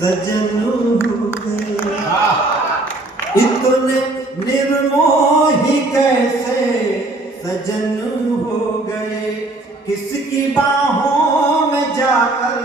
सजन हो गए। इतने निर्मोही कैसे सजन हो गए, किसकी बाहों में जाकर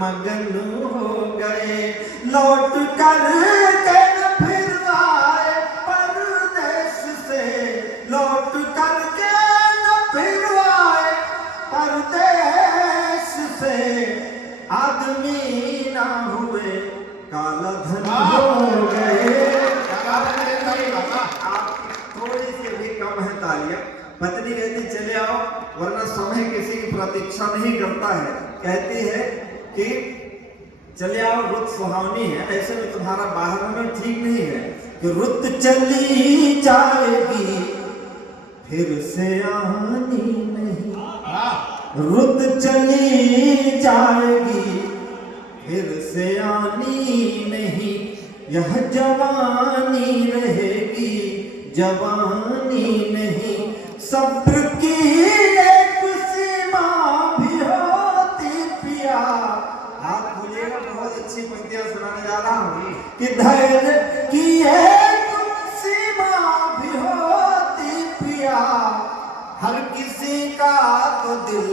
मगन हो गए। लौट कर के न फिर आए परदेश से, लौट कर के न फिर आए परदेश से। आदमी ना हुए काला धन हो गए। थोड़ी सी भी कम है तालियां। पत्नी कहती चले आओ वरना समय किसी की प्रतीक्षा नहीं करता है। कहती है कि चले आओ रुत सुहावनी है, ऐसे में तुम्हारा बाहर में ठीक नहीं है कि रुत चली जाएगी फिर से आनी नहीं। रुत चली जाएगी फिर से आनी नहीं, यह जवानी रहेगी जवानी नहीं। सब्र की एक सीमा भी होती पिया। आप बोलिएगा, बहुत अच्छी पंक्तियां सुनाने जा रहा हूँ कि धैर्य की एक सीमा भी होती पिया। हर किसी का तो दिल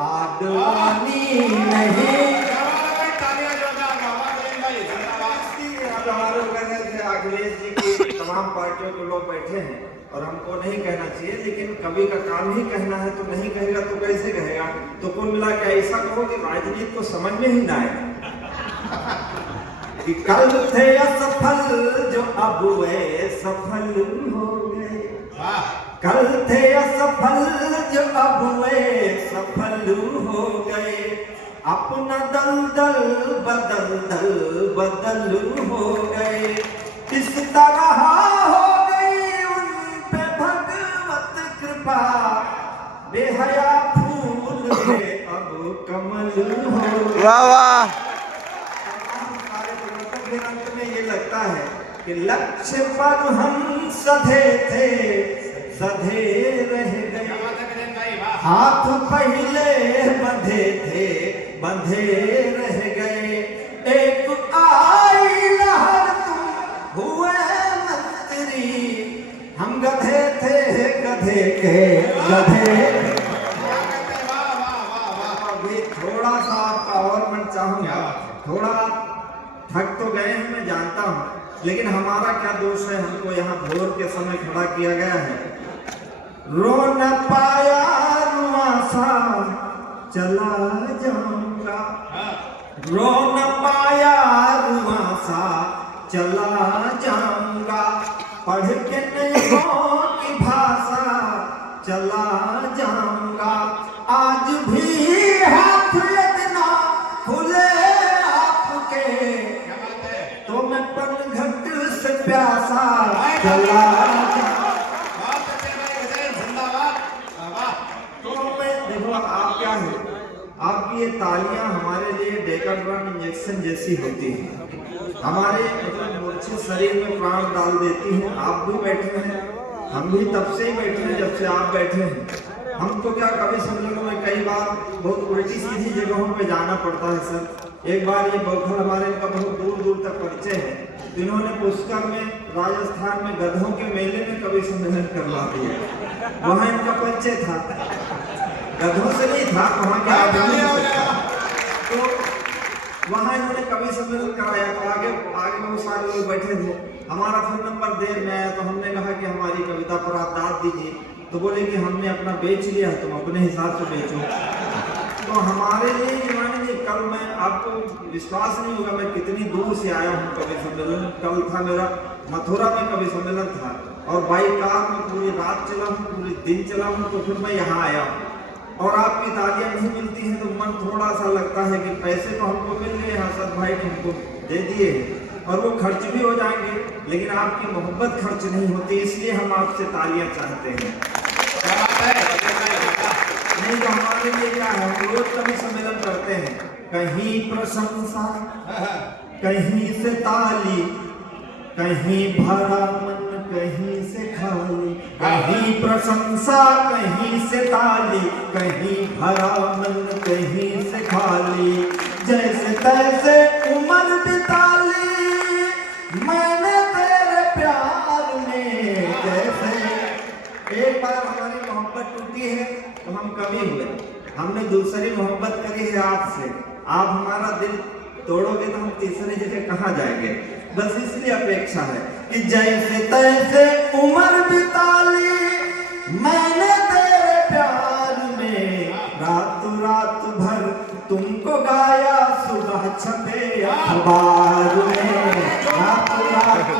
आडवानी नहीं। अखिलेश जी की तमाम पार्टियों के लोग बैठे हैं और हमको नहीं कहना चाहिए, लेकिन कवि का काम ही कहना है तो नहीं कहेगा तो कैसे कहेगा। तो कुल मिला के ऐसा कहो कि राजनीति को समझ में ही ना आए कि कल थे असफल जो अब वे सफल हो गए। कल थे असफल जो अब वे सफल हो गए। अपना दलदल बदल दल बदल हो गए। इस तरह हो गई उन पे भगवत कृपा, बेहया फूल के अब कमल हो। वाह वाह। सारे प्रवर्तक के अंत में ये लगता है कि लक्ष्य पर हम सधे थे सधे रह गए। हाथ पहले बंधे थे बंधे रह गए। एक आई लहर तुम हुए मंत्री, हम गधे थे गधे के गधे। थोड़ा सा आपका और मैं चाहूंगा, थोड़ा थक तो गए हैं मैं जानता हूँ, लेकिन हमारा क्या दोष है, हमको यहाँ भोर के समय खड़ा किया गया है। रो न पाया रुआ सा चला जाऊंगा, रो न पाया रुआ सा चला जाऊंगा। पढ़ के नैनों की भाषा चला जाऊंगा। आज भी हाथ यदना खुले आपके, तो मैं पनघट से प्यासा चला जाऊंगा। आप क्या है, आपकी ये तालियां हमारे लिए डेकाड्रॉन इंजेक्शन जैसी होती हैं, हमारे मतलब मूर्छित शरीर में प्राण डाल देती हैं। आप भी बैठे हैं, हम भी तब से ही बैठे हैं जब से आप बैठे हैं। हमको क्या कवि सम्मेलनों में कई बार बहुत उल्टी सीधी जगहों पे जाना पड़ता है सर। एक बार ये बौखल हमारे इनका बहुत दूर दूर तक परिचय है, तो इन्होंने पुष्कर में राजस्थान में गधों के मेले में कवि सम्मेलन करवा दिया। वहाँ इनका परिचय था, गधों से नहीं था, वहाँ के आदमी तो वहाँ इन्होंने कवि सम्मेलन कराया। तो आगे आगे बहुत सारे लोग बैठे थे। हमारा फोन नंबर देर में आया तो हमने कहा कि हमारी कविता पर आप दाद दीजिए। तो बोले कि हमने अपना बेच लिया, तुम अपने हिसाब से बेचो। तो हमारे लिए माने नहीं, कल मैं आपको विश्वास नहीं होगा मैं कितनी दूर से आया हूँ कवि सम्मेलन। कल था मेरा मथुरा में कवि सम्मेलन था और बाई कार में पूरी रात चला हूँ, पूरे दिन चला हूँ, तो फिर मैं यहाँ आया हूँ। और आपकी तालियां नहीं मिलती हैं तो मन थोड़ा सा लगता है कि पैसे तो हमको मिल गए हसद भाई ने हमको दे दिए और वो खर्च भी हो जाएंगे, लेकिन आपकी मोहब्बत खर्च नहीं होती, इसलिए हम आपसे तालियां चाहते हैं। नहीं तो हमारे लिए क्या है, हम रोज कभी सम्मेलन करते हैं, कहीं प्रशंसा कहीं से ताली, कहीं भरा मन कहीं से खाली। कहीं प्रशंसा कहीं से ताली, कहीं भरा मन कहीं से खाली। जैसे तैसे उम्र बिता कभी हुए। हमने दूसरी मोहब्बत करी है आपसे, आप हमारा दिल तोड़ोगे तो हम तीसरी जगह कहाँ जाएंगे। बस इसलिए अपेक्षा है कि जैसे तैसे उम्र बिता ली मैंने तेरे प्यार में, रात भर तुमको गाया सुबह छपे अखबार में, रात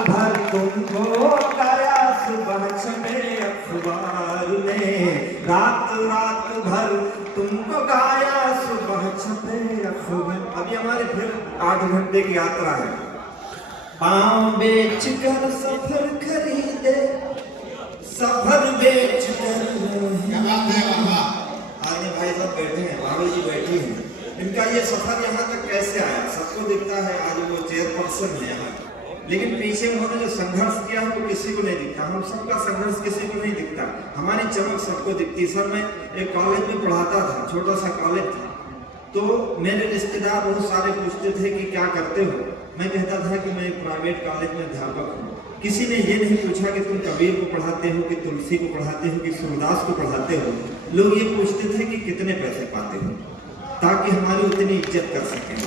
भर तुमको गाया सुबह छपे अखबार में, रात भर तुमको गाया सुबह छपे अखबार। अभी हमारे फिर 8 घंटे की यात्रा है। पाँव बेच कर सफर खरीदे, सफर बेच कर आगे भाई साहब बैठे हैं, भाभी जी बैठी हैं। इनका ये सफर यहाँ तक कैसे आया सबको दिखता है, आज वो चेयरपर्सन है यहाँ, लेकिन पीछे उन्होंने जो संघर्ष किया है वो किसी को नहीं दिखता। हम सबका संघर्ष किसी को नहीं दिखता, हमारी चमक सबको दिखती। सर मैं एक कॉलेज में पढ़ाता था, छोटा सा कॉलेज था, तो मेरे रिश्तेदार बहुत सारे पूछते थे कि क्या करते हो। मैं कहता था कि मैं एक प्राइवेट कॉलेज में अध्यापक हूँ। किसी ने ये नहीं पूछा कि तुम कबीर को पढ़ाते हो कि तुलसी को पढ़ाते हो कि सूरदास को पढ़ाते हो। लोग ये पूछते थे कि कितने पैसे पाते हो, ताकि हमारी उतनी इज्जत कर सकें।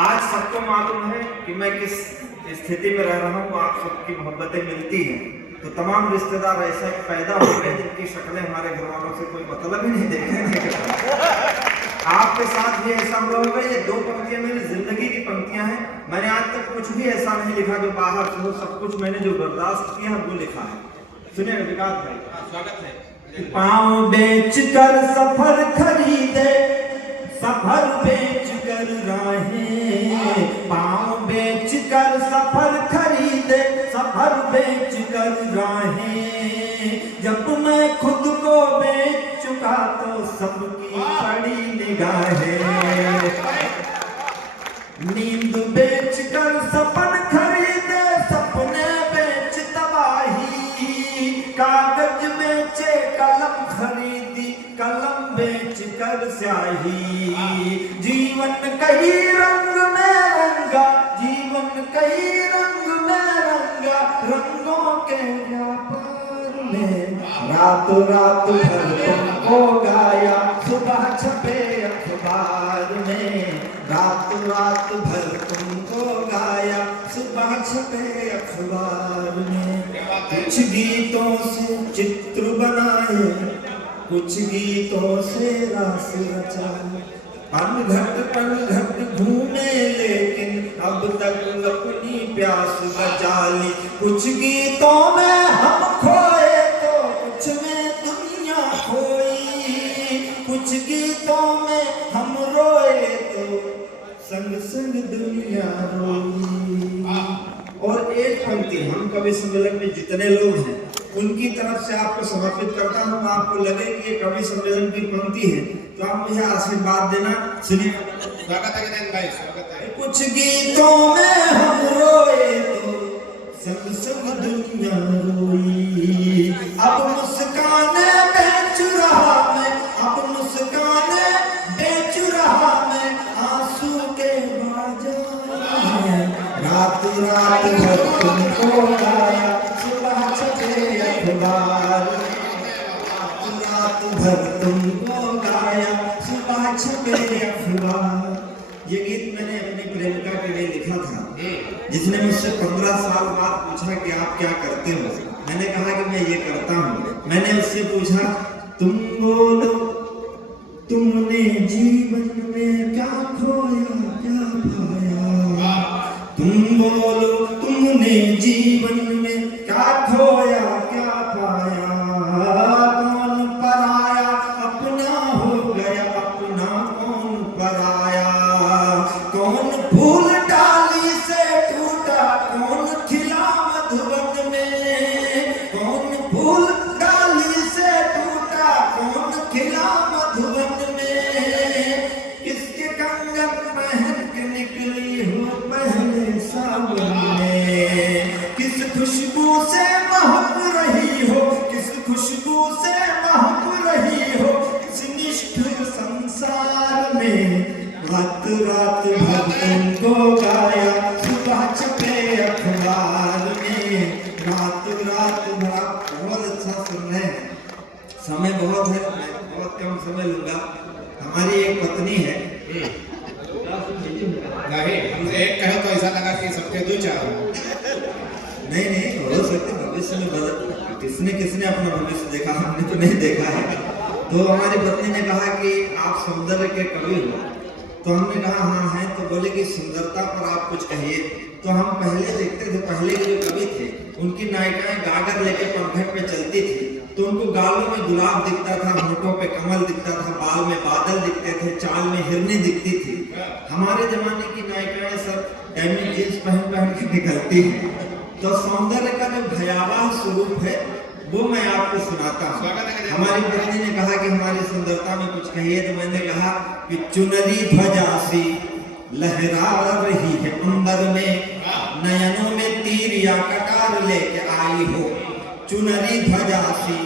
आज सबको मालूम है कि मैं किस स्थिति में रह रहा हूँ, आप सबकी मोहब्बतें मिलती हैं, तो तमाम रिश्तेदार ऐसा पैदा हो गए जिनकी शक्लें हमारे घर वालों से कोई मतलब ही नहीं देखेंगे। आपके साथ भी ऐसा हुआ होगा। ये 2 पंक्तियां मेरी जिंदगी की पंक्तियां हैं। मैंने आज तक कुछ भी ऐसा नहीं लिखा जो बाहर से हो, सब कुछ मैंने जो बर्दाश्त किया वो लिखा है। सुनिए विकास भाई, स्वागत है। पाँव बेच कर सफर खरीदे, सफर बेच कर राहें, पाँव बेच कर सफर खरीदे, सफर बेच कर राहें, जब मैं खुद को बेच चुका तो सबकी बड़ी निगाहें, नींद बेच कर सपन खरीदे, सपने बेच तबाही, कागज बेचे कलम खरीदी, कलम बेच कर स्याही, जीवन कई रंग में रंगा, जीवन कई रंग में रंगा, रंगों के व्यापार में, रात भर तुमको गाया सुबह छपे अखबार में, रात भर तुमको गाया सुबह छपे अखबार में। कुछ गीतों से चित्र बनाए, कुछ गीतों से रास रचाए, पनघट घूमे लेकिन अब तक अपनी प्यास बचा ली। कुछ गीतों में हम खोए तो कुछ में दुनिया खोई, कुछ गीतों में हम रोए तो संग संग दुनिया रोई। और एक पंक्ति हम कवि सम्मेलन में जितने लोग हैं उनकी तरफ से आपको समर्पित करता हूँ। आपको लगे कि ये कवि सम्मेलन की पंक्ति है तो आप मुझे आशीर्वाद देना। सुनिए, स्वागत है भाई, स्वागत है। कुछ गीतों में हम रोए तो संग संग दुनिया रोई, अब मुस्काने बेच रहा मैं, अब मुस्काने बेच रहा मैं, आंसू के बाजार में, रात भर तुमको गाया सुबह छपे अखबार, रात भर तुमको गाया सुबह छपे अखबार। ये गीत मैंने अपनी प्रेमिका के लिए लिखा था, जिसने मुझसे 15 साल बाद पूछा कि आप क्या करते हो। मैंने कहा कि मैं ये करता हूँ। मैंने उससे पूछा, तुम बोलो तुमने जीवन में क्या खोया क्या पाया, तुम बोलो तुमने जीवन में क्या खोया क्या पाया, कौन पराया अपना हो गया अपना कौन पराया, कौन फूल डाली से टूटा कौन खिला मधुवन में, कौन फूल डाली से टूटा कौन खिला मधुवन में, किसके कंगन पहन के निकली हो पहले सावन में, किस खुशबू से महक रही हो, किस खुशबू से महक रही हो, इस निष्ठुर संसार में, रात भर तुमको गाया सुबह छपे अखबार में, रात भर। बहुत अच्छा सुन रहे हैं, समय बहुत है, मैं बहुत कम समय लूंगा। हमारी एक पत्नी है, नहीं हमसे एक कहो तो ऐसा लगा कि सबके दो चार नहीं हो सकते भविष्य में बदल, किसने अपना भविष्य देखा, हमने तो नहीं देखा है। तो हमारी पत्नी ने कहा कि आप सौंदर्य के कवि हो, तो हमने कहा हाँ हैं। तो बोले कि सुंदरता पर आप कुछ कहिए। तो हम पहले देखते थे, पहले के जो कवि थे उनकी नायिकाएं गागर लेके पंखट पे चलती थी, तो उनको गालों में गुलाब दिखता था, होठों पे कमल दिखता था, बाल में बादल दिखते थे, चाल में हिरनी दिखती थी। हमारे जमाने की नायिकाएं सब डेनिम जींस पहन के निकलती हैं। तो सौंदर्य का जो भयावह स्वरूप है वो मैं आपको सुनाता हूँ। हमारी पत्नी ने कहा कि हमारी सुंदरता में कुछ कहिए। तो मैंने कहा कि चुनरी ध्वजा सी लहरा रही है अंबर में, नयनों में तीर या कटार लेके आई हो। चुनरी ध्वजा सी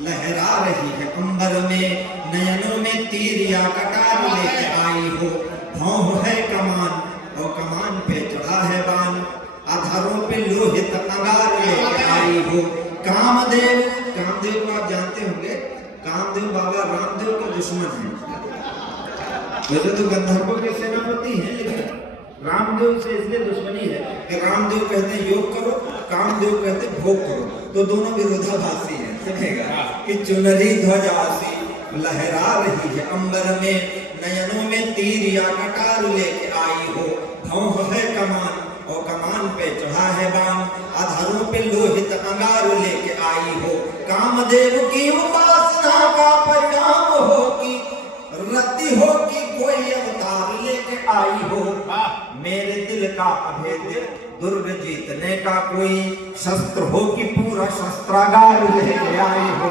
लहरा रही है अंबर में, नयनों में तीर या कटार लेके आई हो। भौं है कमान और कमान पे चढ़ा है बाण, अधरों पे लोहित अंगार लेके आई हो। कामदेव को आप जानते होंगे, कामदेव बाबा रामदेव के दुश्मन हैं। वैसे तो गंधर्वों के सेनापति हैं, लेकिन रामदेव से इसलिए दुश्मनी है कि रामदेव कहते हैं योग करो, कामदेव कहते हैं भोग करो, तो दोनों विरोधाभासी हैं। सुनेगा कि चुनरी ध्वजा सी लहरा रही है अंबर में, नयनों में तीर या कटार लेके आई हो। भौं है कमान और कमान पे चढ़ा है बाण, अधरों पे लोहित अंगार लेके आई हो। कामदेव की उपासना का परिणाम हो कि रति हो कि कोई अवतार लेके आई हो। मेरे दिल का अभेद दुर्ग जीतने का कोई शस्त्र हो कि पूरा शस्त्रागार लेके आई हो।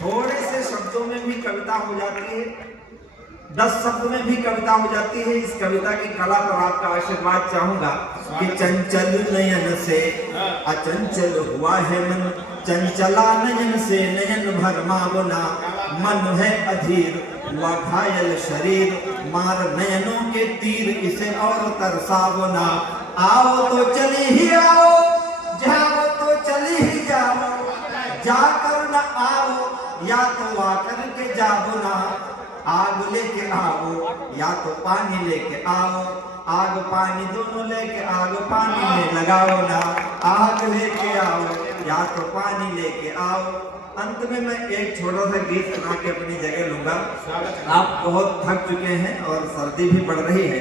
थोड़े से शब्दों में भी कविता हो जाती है, 10 शब्द में भी कविता हो जाती है। इस कविता की कला पर आपका आशीर्वाद चाहूंगा कि चंचल नयन से अचंचल हुआ है मन, चंचला नयन से नयन भरमावना। मन है अधीर हुआ घायल शरीर, मार नयनों के तीर इसे और तरसावना। आओ तो चली ही आओ, जाओ तो चली ही जाओ, जाकर न आओ या तो आकर के जाओ ना। आग लेके आओ या तो पानी लेके आओ, आग पानी दोनों लेके आग पानी में लगाओ ना। आग लेके आओ या तो पानी लेके आओ। अंत में मैं एक छोटा सा गीत सुना के अपनी जगह लूंगा। आप बहुत थक चुके हैं और सर्दी भी पड़ रही है।